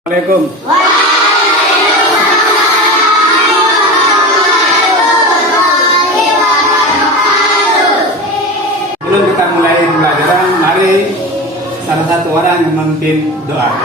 Assalamualaikum. Sebelum kita mulai pelajaran, mari salah satu orang yang memimpin doa.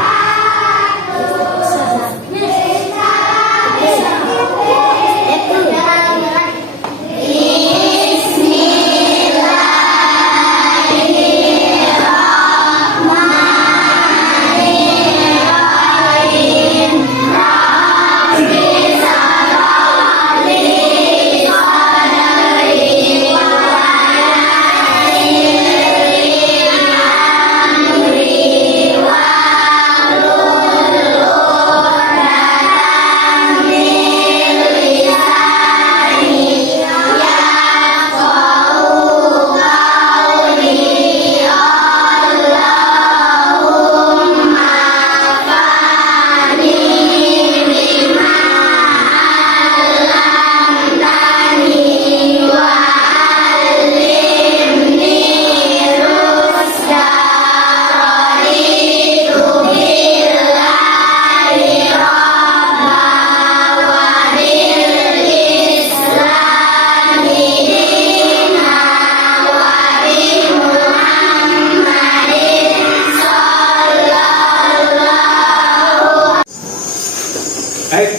Baik,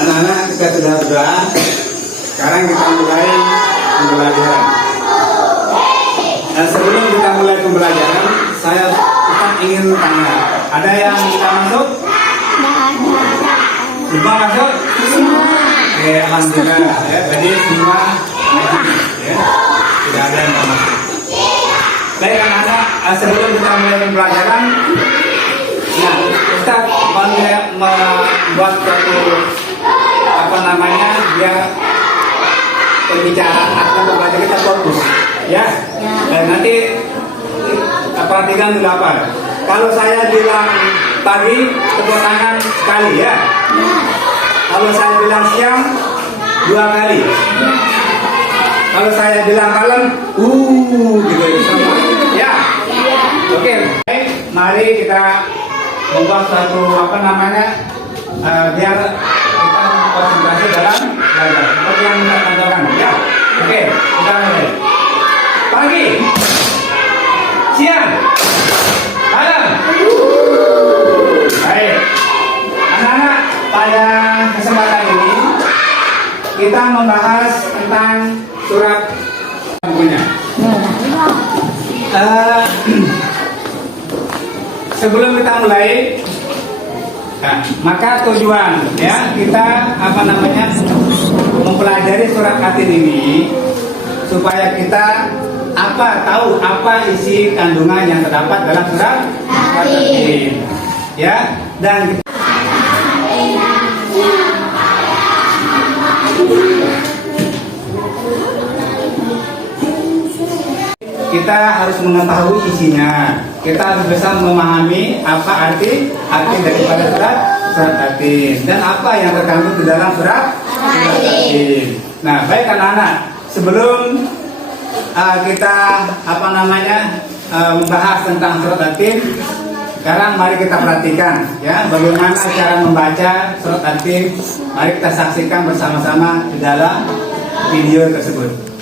anak-anak kita sudah berdoa. Sekarang kita mulai pembelajaran. Dan sebelum kita mulai pembelajaran, saya ingin tanya, ada yang bisa masuk? Semua masuk? Oke, alhamdulillah. Ya, jadi semua ya, tidak ada yang masuk. Baik, anak-anak, sebelum kita mulai pembelajaran, nah, Ustaz membuat suatu biar pembicaraan atau pembaca kita fokus, ya. Dan nanti perhatikan dulu apa. Kalau saya bilang pagi, tepuk tangan sekali, ya. Kalau saya bilang siang, 2 kali. Kalau saya bilang malam, gitu, ya. Oke, baik, mari kita membuat suatu biar kita konsentrasi dalam belajar seperti yang kita tontonkan, ya. Oke, kita mulai. Pagi, siang, malam. Baik, anak-anak, pada kesempatan ini kita membahas tentang surat bukunya. Sebelum kita mulai, maka tujuan ya kita mempelajari surat Atin ini supaya kita tahu apa isi kandungan yang terdapat dalam surat Atin, ya. Dan kita harus mengetahui isinya. Kita harus bisa memahami apa arti daripada surat Atin dan apa yang terkandung di dalam surat Atin. Nah, baik anak-anak, sebelum kita membahas tentang surat Atin, sekarang mari kita perhatikan ya bagaimana cara membaca surat Atin. Mari kita saksikan bersama-sama di dalam video tersebut.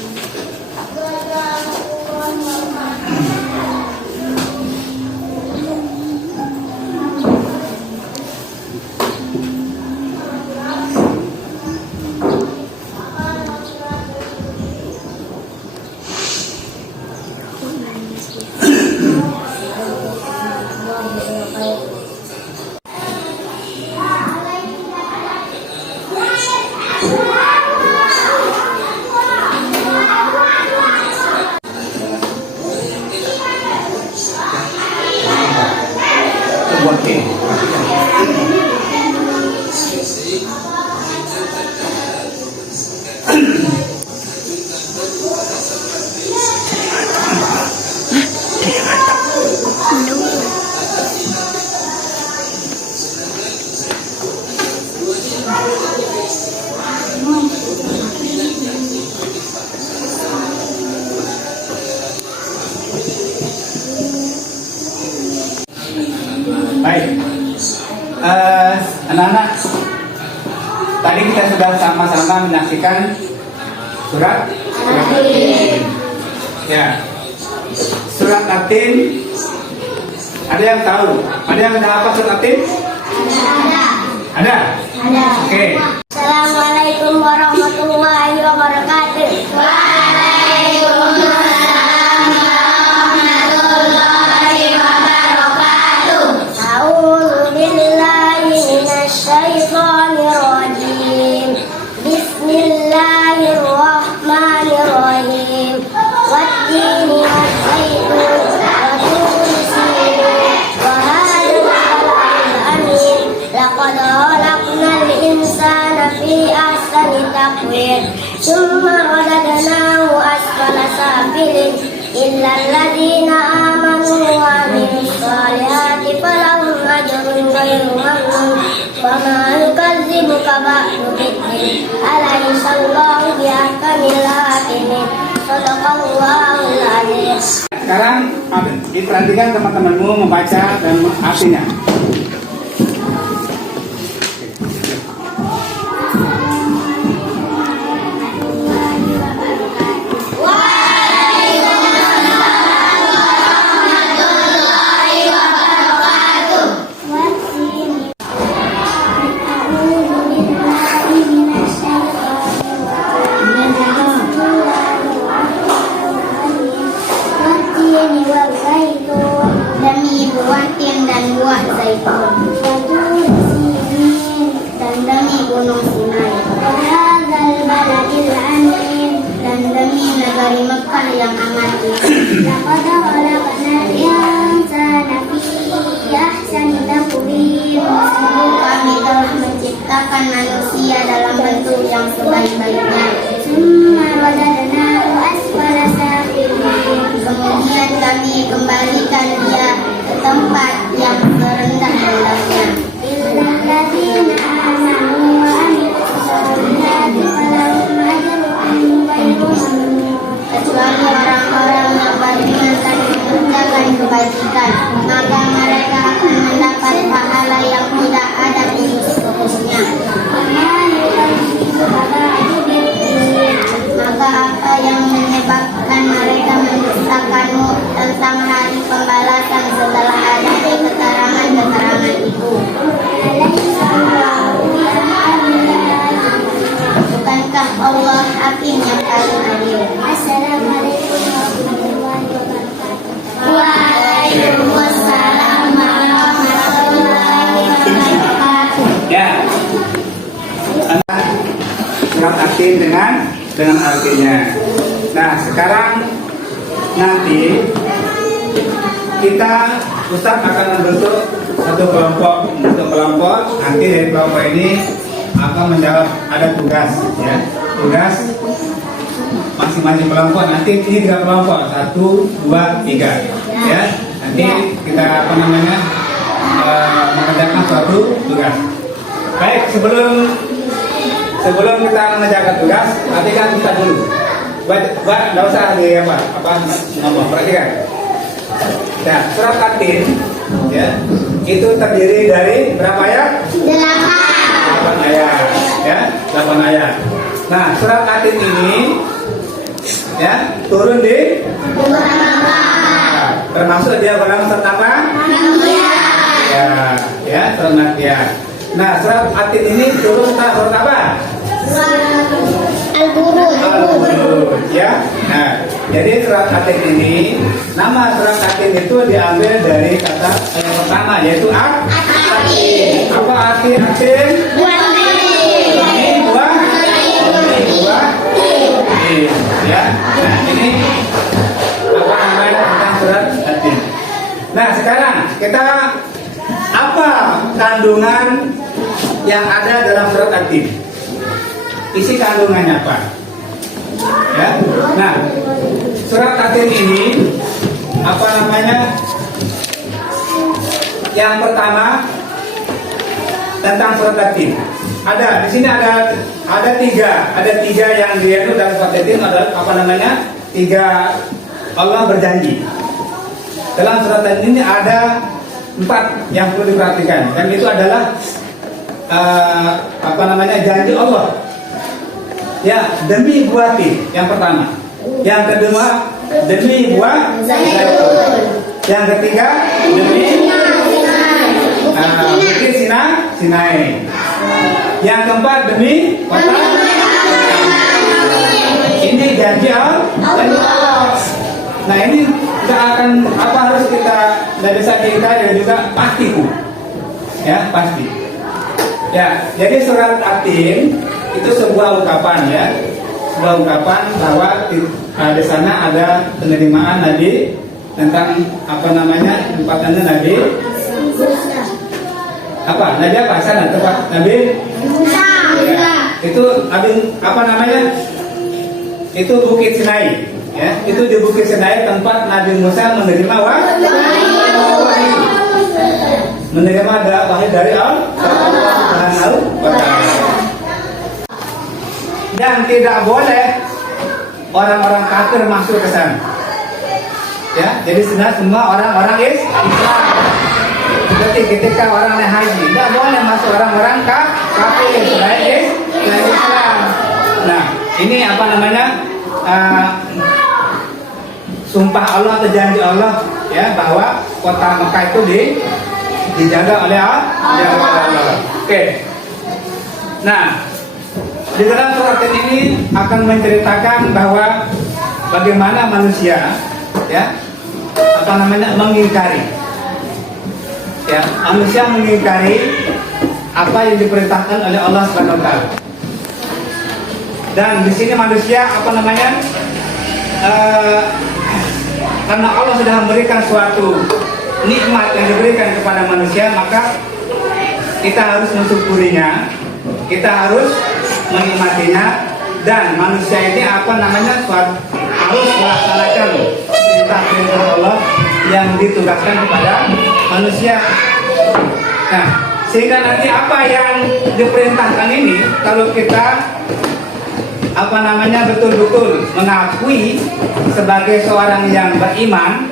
Baik, Anak-anak, tadi kita sudah sama-sama menyaksikan surat At-Tin. Ya, surat At-Tin. Ada yang tahu? Ada yang tahu apa surat At-Tin? Ada. Oke. Assalamualaikum warahmatullahi wabarakatuh. Waalaikumsalam warahmatullahi wabarakatuh. A'udzu billahi minasyaitonir rajim. Bismillahirrahmanirrahim. Wat-tini waz-zaitun wa turi sinin wa hadzal balad amin. Laqad khalaqnal insana fi ahsani taqwim. Tsumma radadnahu asfala safilin. Illa alladziina aamanu wa 'amilus shalihati falahum ajrun ghairu mamnun. Wa ma yukadzibuka ba'du biddin. Alaysallahu biahkamil hakimin. Shadaqallahul adzim. Sekarang diperhatikan teman-temanmu membaca dan artinya. Demi buah tin dan buah zaitun, dan demi gunung Sinai, hadzal baladil amin, dan demi negeri Mekah yang amat indah. Laqad khalaqnal insana fi ahsani taqwim. Sungguh kami telah menciptakan manusia dalam bentuk yang sebaik-baiknya. Tsumma radadnahu asfala safilin. Kemudian kami kembalikan dia ke tempat yang serendah-rendahnya. Illalladzina amanu wa 'amilus shalihati falahum ajrun ghairu mamnun. Kecuali orang-orang yang beriman dan mengerjakan kebajikan, maka mereka akan mendapat pahala yang tidak ada putus-putusnya. Maka apa yang menyebabkan mereka mendustakanmu tentang hari pembalasan setelah adanya keterangan-keterangan itu? Bukankah Allah Hakim yang paling adil? Assalamualaikum warahmatullahi wabarakatuh. Waalaikumsalam warahmatullahi wabarakatuh. Ya. Surat At-Tin dengan artinya. Nah, sekarang nanti kita Ustaz akan membentuk satu kelompok. Nanti dari kelompok ini akan menjawab, ada tugas, ya. Tugas masing-masing kelompok. Nanti ini 3 kelompok, 1, 2, 3, ya. Nanti kita mengerjakan suatu tugas. Baik, sebelum kita mengerjakan tugas, perhatikan kita dulu. Nggak usah ngomong, perhatikan. Nah, surat At-Tin, ya, itu terdiri dari berapa ayat? 8 ayat, ya, 8 ayat. Nah, surat At-Tin ini, ya, turun di termasuk dia dalam surat apa? Ya, surat Makkiyah. Nah, surat At-Tin ini turun setelah surat apa? Al-Buruj, ya. Nah, jadi surat At-Tin ini, nama surat At-Tin itu diambil dari kata yang pertama, yaitu At-Tin. Apa arti At-Tin? Buah. Ya. Nah, ini apa namanya tentang surat At-Tin. Nah, sekarang kita apa kandungan yang ada dalam surat At-Tin? Isi kandungannya apa? Ya. Nah, surat At-Tin ini apa namanya? Yang pertama tentang surat At-Tin. Ada di sini ada tiga yang dia itu dalam surat At-Tin adalah apa namanya? 3 Allah berjanji. Dalam surat At-Tin ini ada 4 yang perlu diperhatikan, dan itu adalah janji Allah. Ya, demi buati yang pertama. Yang kedua, demi buah zaitun. Yang ketiga, demi bukit Sinai. Yang keempat, demi kota. Ini janji Allah. Nah, ini tidak akan harus kita tidak bisa diingkari dan juga pasti, ya pasti. Ya, jadi surat At-Tin itu sebuah ungkapan, ya, sebuah ungkapan bahwa di sana ada penerimaan Nabi tentang tempatannya Nabi. Nabi apa? Sana tempat Nabi Musa. Ya, itu itu Bukit Sinai, ya. Itu di Bukit Sinai tempat Nabi Musa menerima wahyu. Menerima wahyu dari Allah. Dan tidak boleh orang-orang kafir masuk ke sana. Ya, jadi semua orang-orang Islam. Seperti ketika orang naik haji, tidak boleh masuk orang-orang kafir selain Islam. Nah, ini sumpah Allah atau janji Allah, ya, bahwa kota Mekah itu dijaga oleh Allah. Oke. Nah, di dalam surat ini akan menceritakan bahwa bagaimana manusia, ya, mengingkari, ya, manusia mengingkari apa yang diperintahkan oleh Allah Subhanahu wa taala. Dan di sini manusia karena Allah sudah memberikan suatu nikmat yang diberikan kepada manusia, maka kita harus mensyukurinya, kita harus menikmatinya, dan manusia ini harus melaksanakan perintah-perintah Allah yang ditugaskan kepada manusia. Nah, sehingga nanti apa yang diperintahkan ini, kalau kita betul-betul mengakui sebagai seorang yang beriman,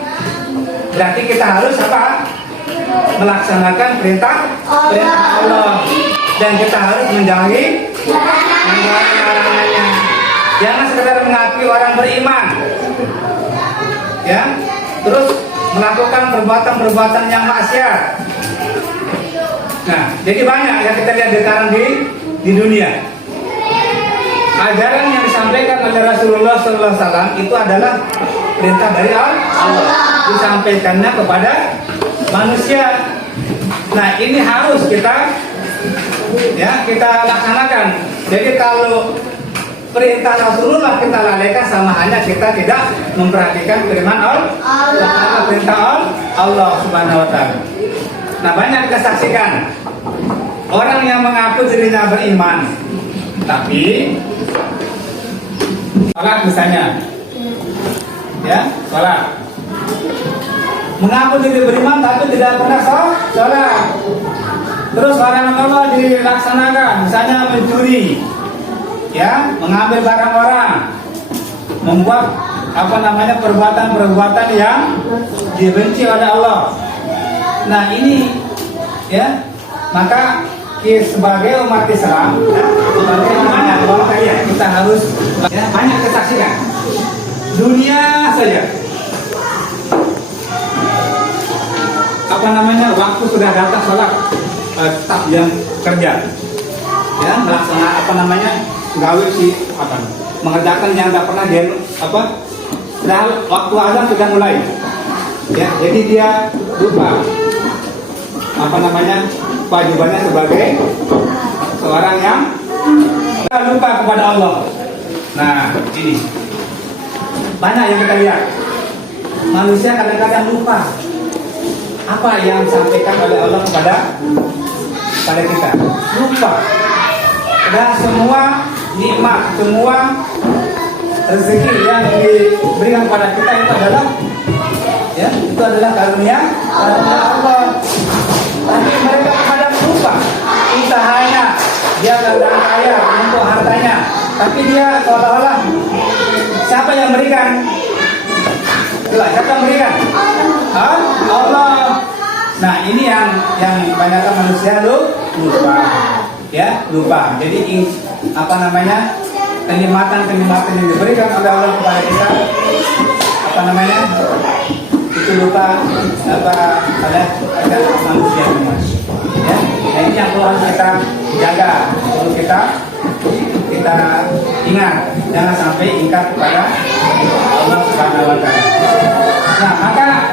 berarti kita harus melaksanakan perintah Allah, dan kita harus menjauhi larangannya. Jangan sekedar mengakui orang beriman, ya, terus melakukan perbuatan-perbuatan yang maksiat. Nah, jadi banyak yang kita lihat sekarang di dunia. Ajaran yang disampaikan oleh Rasulullah SAW itu adalah perintah dari Allah, disampaikannya kepada manusia. Nah, ini harus kita laksanakan. Jadi kalau perintah Rasulullah kita lalaikan, sama hanya kita tidak memperhatikan firman Allah, perintah Allah Subhanahu wa taala. Nah, banyak kita saksikan orang yang mengaku dirinya beriman, tapi salat misalnya, ya, salat, mengaku diri beriman tapi tidak pernah salat. Terus barang Allah dilaksanakan, misalnya mencuri, ya, mengambil barang orang, membuat perbuatan-perbuatan yang dibenci oleh Allah. Nah, ini, ya, maka sebagai umat Islam, sebagai umat kita harus, ya, banyak kesaksian dunia saja. Waktu sudah datang sholat, tetap yang kerja, ya, melaksanakan mengerjakan yang tidak pernah dia waktu azan sudah mulai, ya, jadi dia lupa kewajibannya sebagai seorang yang lupa kepada Allah. Nah, ini banyak yang kita lihat, manusia kadang-kadang lupa apa yang disampaikan oleh Allah kepada kita, lupa. Dan semua nikmat, semua rezeki yang diberikan kepada kita itu adalah, ya, itu adalah karunia Allah. Tapi mereka kadang lupa usahanya, dia kadang kaya untuk hartanya, tapi dia seolah-olah siapa yang berikan? Siapa yang berikan? Allah. Nah, ini yang banyak manusia lupa. Ya, lupa. Jadi apa namanya? Kenikmatan yang diberikan oleh Allah kepada kita, apa namanya? Itu lupa ada manusia semua. Ya, nah ini yang perlu kita jaga, perlu kita ingat, jangan sampai ingkar kepada Allah Subhanahu wa Ta'ala. Nah, maka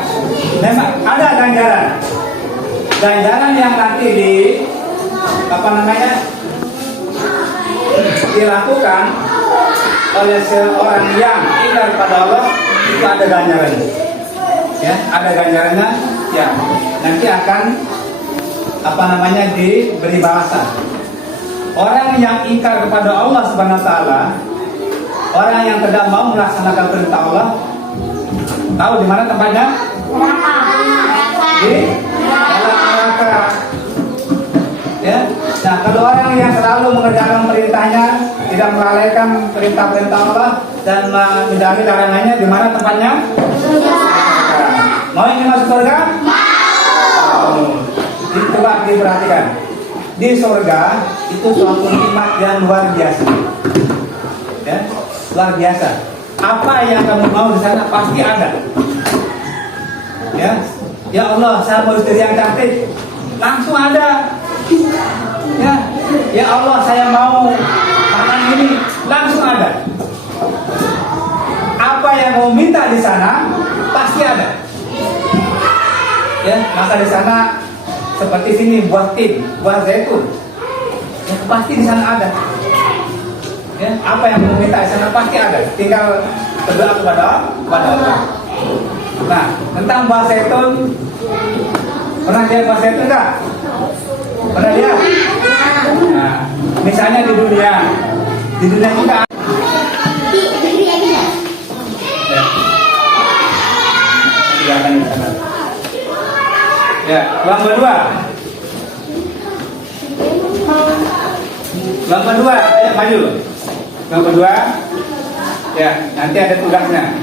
memang ada ganjaran yang nanti dilakukan oleh seorang yang ingkar kepada Allah, itu ada ganjarannya. Ya, ada ganjarannya. Ya, nanti akan diberi balasan. Orang yang ingkar kepada Allah Subhanahu wa Ta'ala, orang yang tidak mau melaksanakan perintah Allah, tahu di mana tempatnya? Di dalam neraka. Ya. Nah, kalau orang yang selalu mengerjakan perintahnya, tidak melalaikan perintah-perintah Allah dan menjauhi larangannya, di mana tempatnya? Mau ingin masuk surga? Coba diperhatikan. Di surga itu suatu nikmat yang luar biasa. Ya, luar biasa. Apa yang kamu mau di sana pasti ada. Ya Allah, saya mau istri yang cantik, langsung ada. Ya Allah, saya mau makan ini, langsung ada. Apa yang mau minta di sana pasti ada. Ya, maka di sana seperti sini buah tin, buah zaitun, ya, pasti di sana ada. Ya, apa yang mau minta di sana pasti ada. Tinggal berdoa kepada Allah. Nah, tentang buah zaitun, pernah lihat buah zaitun enggak? Pernah lihat? Nah, misalnya di dunia juga. Ya, akan di sana. Ya, lomba dua, ayo maju. Lomba dua, ya, nanti ada tugasnya.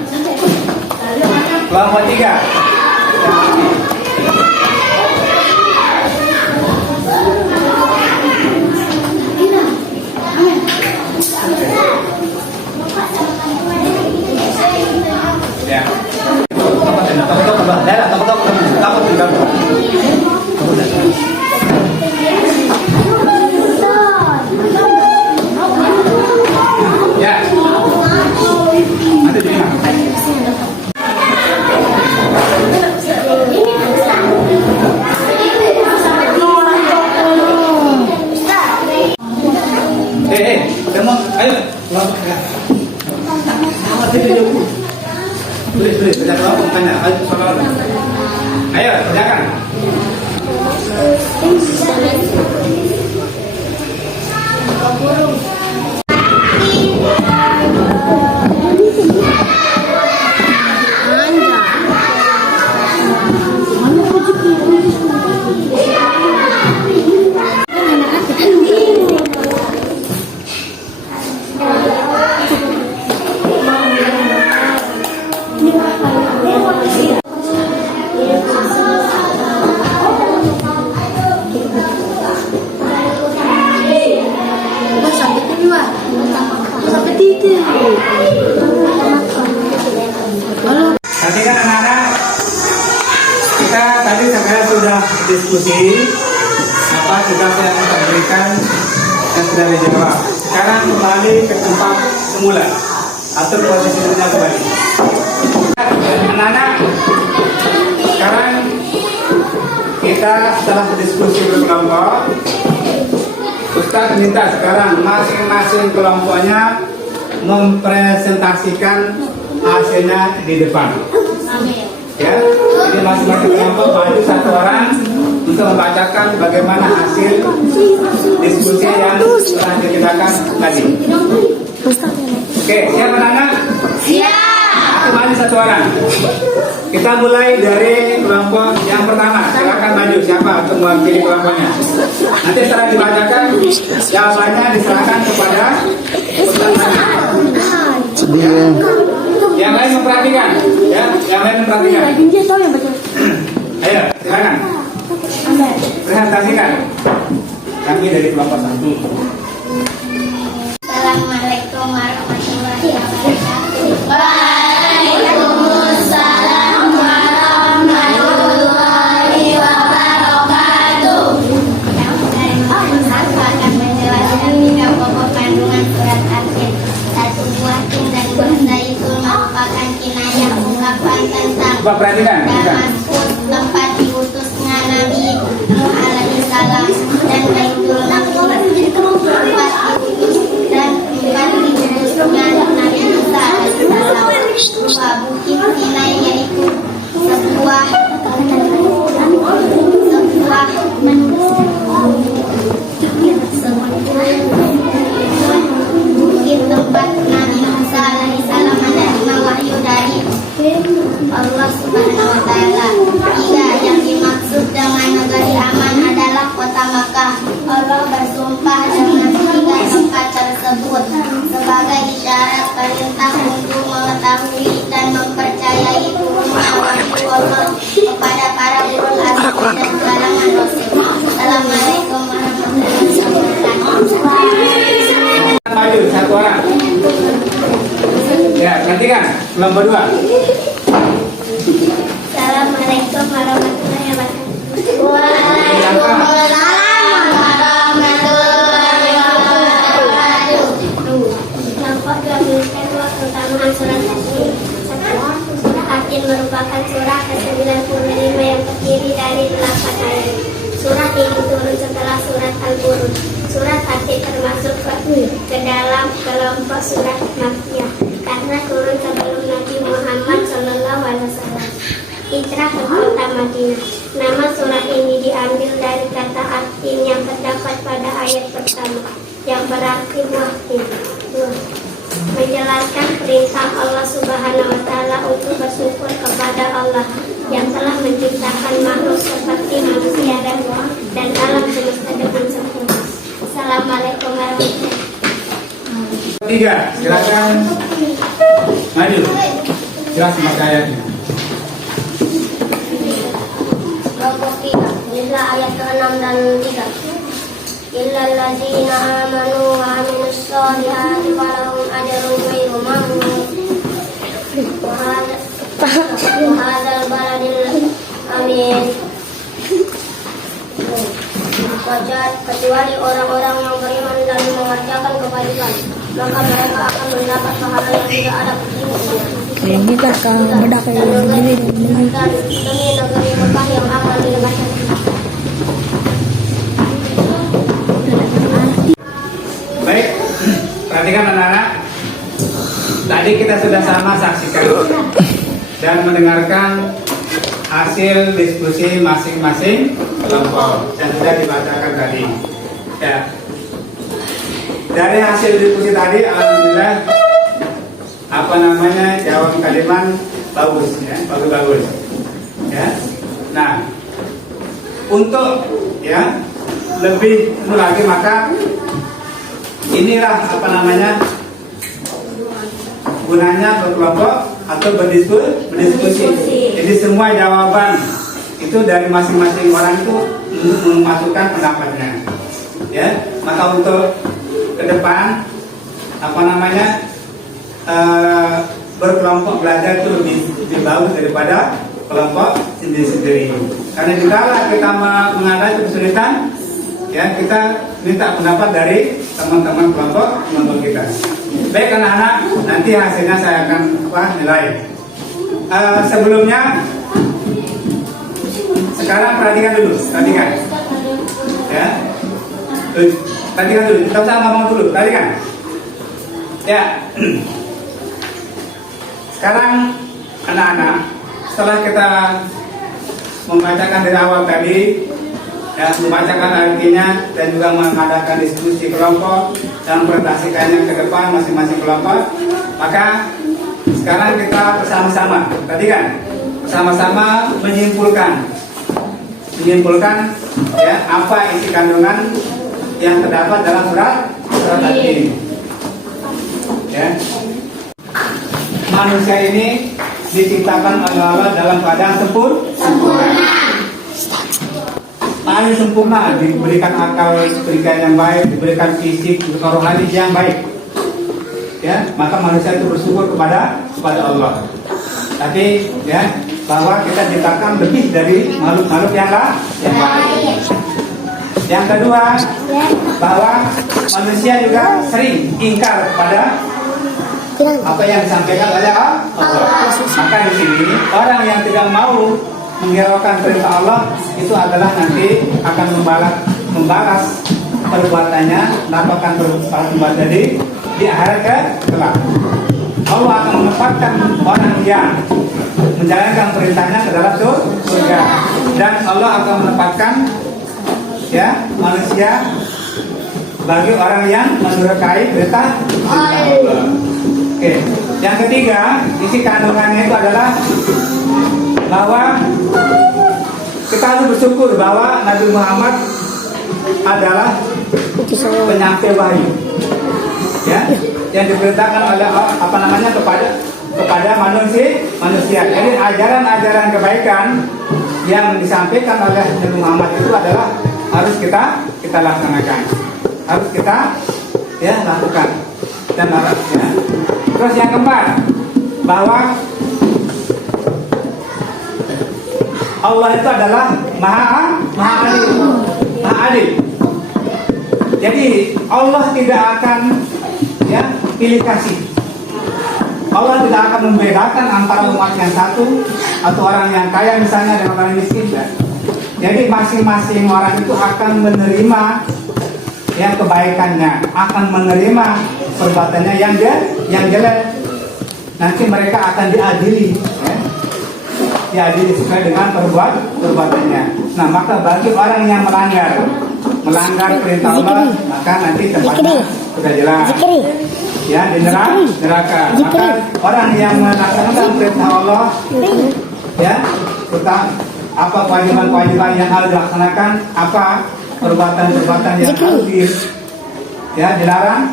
Lomba tiga. Ya. Ya. Nanti terima. Demon, ayo. Tulis, tanya. Ayo, kerjakan. Perhatikan anak-anak, kita tadi sebenarnya sudah diskusi apa tugas yang kita berikan dan sudah dijawab. Sekarang kembali ke tempat semula atau posisinya kembali. Anak-anak, sekarang kita setelah berdiskusi berkelompok, Ustaz minta sekarang masing-masing kelompoknya mempresentasikan hasilnya di depan. Ya, jadi masing-masing kelompok maju satu orang untuk membacakan bagaimana hasil diskusi yang telah dikerjakan tadi. Oke, siap anak-anak? Siap. Maju satu orang. Kita mulai dari kelompok yang pertama. Silakan maju. Siapa untuk mewakili kelompoknya? Nanti setelah dibacakan, jawabannya diserahkan kepada yang lain memperhatikan. Ya, yang lain memperhatikan. Ayo, silakan. Presentasikan. Kami dari kelompok 1. Assalamualaikum warahmatullahi wabarakatuh. Waalaikumsalam warahmatullahi wabarakatuh. Aku akan menjelaskan 3 pokok kandungan surat Al-Kahfi. 1. Buah tin dan buah zaitun merupakan kinayah ungkapan tentang Coba perhatikan. Damaskus, tempat diutusnya Nabi Nuh alaihissalam, dan Baitul Maqdis, tempat diutusnya Nabi Musa alaihissalam. 2. Bukit Sinai, yaitu sebuah bukit tempat Nabi Musa alaihissalam menerima wahyu dari Allah Subhanahu wa Ta'ala. 3. Yang dimaksud dengan negeri aman adalah kota Makkah. Allah bersumpah dengan 3 tempat tersebut sebagai isyarat perintah untuk mengetahui dan mempercayai turunnya wahyu Allah kepada para ulul azmi dan kalangan rasul. Assalamualaikum warahmatullahi wabarakatuh. Maju 1 orang. Ya, perhatikan. Kelompok 2. Assalamualaikum warahmatullahi wabarakatuh. Waalaikumsalam warahmatullahi wabarakatuh. Kelompok 2 menuliskan keutamaan surat Al-Kahfi. 1. Surah Al-Kahfi merupakan surah ke-95 yang terdiri dari 8 ayat. Surah ini turun setelah surat Al-Buruj. Surat Al-Kahfi termasuk ke dalam kelompok surat Makkiyah karena turun sebelum Nabi Muhammad SAW hijrah ke kota Madinah. Nama surat ini diambil dari kata atin yang terdapat pada ayat pertama yang berarti buah tin. 2. Menjelaskan perintah Allah Subhanahu wa Ta'ala untuk bersyukur kepada Allah yang telah menciptakan makhluk seperti manusia dan alam semesta dengan sempurna. Assalamualaikum warahmatullahi wabarakatuh. 3. Silakan maju. Jelas maka ayatnya. Kelompok 3. Inilah ayat ke-6 dan 3. Illal ladzina amanu wa amilus solihati falahum ajrun ghairu mamnun. Wa hadzal baladil amin. Kecuali orang-orang yang beriman dan mengerjakan kebaikan, maka mereka akan mendapat pahala yang tidak ada putusnya. Ini kan beda kayak gini. Dan demi negeri Mekah yang akan diletakkan. Baik, perhatikan anak-anak. Tadi kita sudah sama saksikan dan mendengarkan hasil diskusi masing-masing kelompok yang sudah dibacakan tadi. Ya. Dari hasil diskusi tadi, alhamdulillah, jawaban kalimat bagus, ya, bagus. Ya. Nah, untuk lebih lagi maka inilah gunanya berkelompok atau berdiskusi. Jadi semua jawaban itu dari masing-masing orang itu memasukkan pendapatnya. Ya, maka untuk ke depan berkelompok belajar itu lebih bagus daripada kelompok sendiri-sendiri. Karena jika kita menghadapi kesulitan, ya kita minta pendapat dari teman-teman kelompok kita. Baik anak-anak, nanti hasilnya saya akan nilai. Sebelumnya, sekarang perhatikan dulu, ya. Perhatikan dulu, kita usah ngomong dulu, perhatikan. Ya. Sekarang anak-anak, setelah kita membacakan dari awal tadi, ya, membacakan artinya dan juga mengadakan diskusi kelompok dan presentasikannya ke depan masing-masing kelompok, maka sekarang kita bersama-sama, bersama-sama menyimpulkan ya apa isi kandungan yang terdapat dalam surat tadi. Ya. Manusia ini diciptakan oleh Allah dalam keadaan sempurna. paling sempurna, diberikan akal, diberikan yang baik, diberikan fisik, rohani yang baik. Ya, maka manusia itu bersyukur kepada Allah. Tapi ya, bahwa kita diciptakan lebih dari makhluk-makhluk yang baik. Yang kedua, bahwa manusia juga sering ingkar kepada apa yang disampaikan oleh Allah. Maka di sini orang yang tidak mau menghiraukan perintah Allah itu adalah nanti akan membalas perbuatannya, melakukan perbuatan di akhirat kelak. Allah akan menempatkan orang yang menjalankan perintahnya ke dalam surga, dan Allah akan menempatkan ya manusia bagi orang yang mendurhakai perintah Allah. Oke. Yang ketiga, isi kandungannya itu adalah bahwa kita harus bersyukur bahwa Nabi Muhammad adalah penyampai wahyu, ya, yang diperintahkan oleh kepada manusia. Jadi ajaran-ajaran kebaikan yang disampaikan oleh Nabi Muhammad itu adalah harus kita laksanakan, harus kita ya lakukan dan ya. Terus yang keempat, bahwa Allah itu adalah maha adil. Jadi Allah tidak akan ya pilih kasih. Allah tidak akan membedakan antara umat yang satu atau orang yang kaya misalnya dengan orang miskin. Jadi masing-masing orang itu akan menerima yang kebaikannya, akan menerima perbuatannya yang jelek. Nanti mereka akan diadili, ya. Diadili sesuai dengan perbuatannya. Nah, maka bagi orang yang melanggar perintah Allah, maka nanti tempatnya sudah jelas. Ya, di neraka. Maka orang yang melaksanakan perintah Allah, ya, tentang apa kewajiban-kewajiban yang harus dilaksanakan, apa perbuatan-perbuatan yang harus dilarang,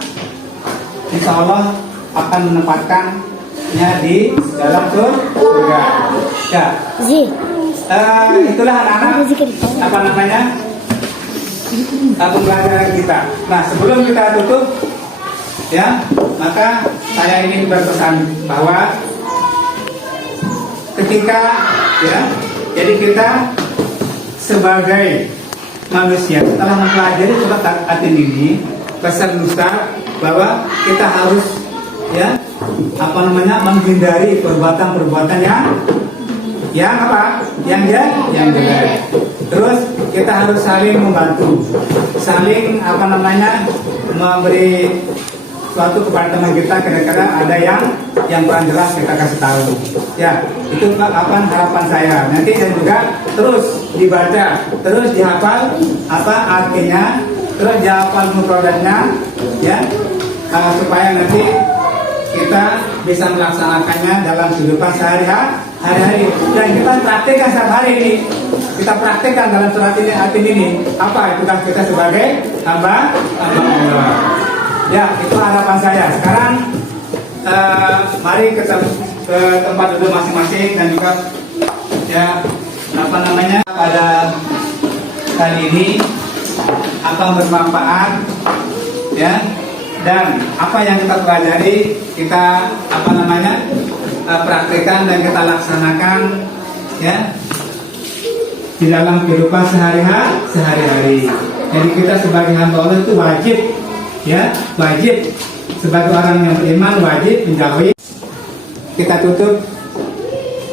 insya Allah akan menempatkannya di dalam surga. Ya. Itulah anak-anak pembelajaran kita. Nah, sebelum kita tutup, ya, maka saya ingin berpesan bahwa ketika ya, jadi kita sebagai manusia setelah mempelajari surat At-Tin ini, pesan Ustaz bahwa kita harus ya menghindari perbuatan-perbuatan yang jelek. Terus kita harus saling membantu, saling memberi suatu kepada teman kita. Kadang-kadang ada yang kurang jelas kita kasih tahu. Ya, itu harapan saya. Nanti dan juga terus dibaca, terus dihafal apa artinya, terus dihafal mufradatnya, ya, supaya nanti kita bisa melaksanakannya dalam kehidupan sehari-hari. Dan kita praktekkan setiap hari ini. Kita praktekkan dalam surat At-Tin ini apa tugas kita sebagai hamba Allah. Ya, itu harapan saya. Sekarang mari ke tempat duduk masing-masing, dan juga ya pada kali ini akan bermanfaat, ya, dan apa yang kita pelajari kita praktekkan dan kita laksanakan, ya, di dalam kehidupan sehari-hari. Jadi kita sebagai hamba Allah itu wajib, ya, wajib sebagai orang yang beriman wajib menjauhi. Kita tutup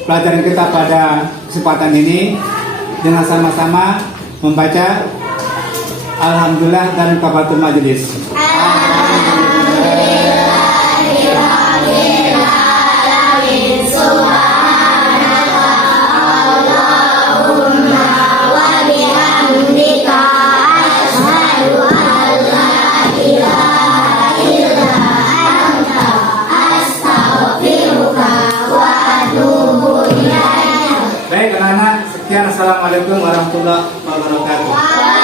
pelajaran kita pada kesempatan ini dengan sama-sama membaca Alhamdulillah dan Kafatul Majelis. Baik anak-anak, sekian. Assalamualaikum warahmatullahi wabarakatuh.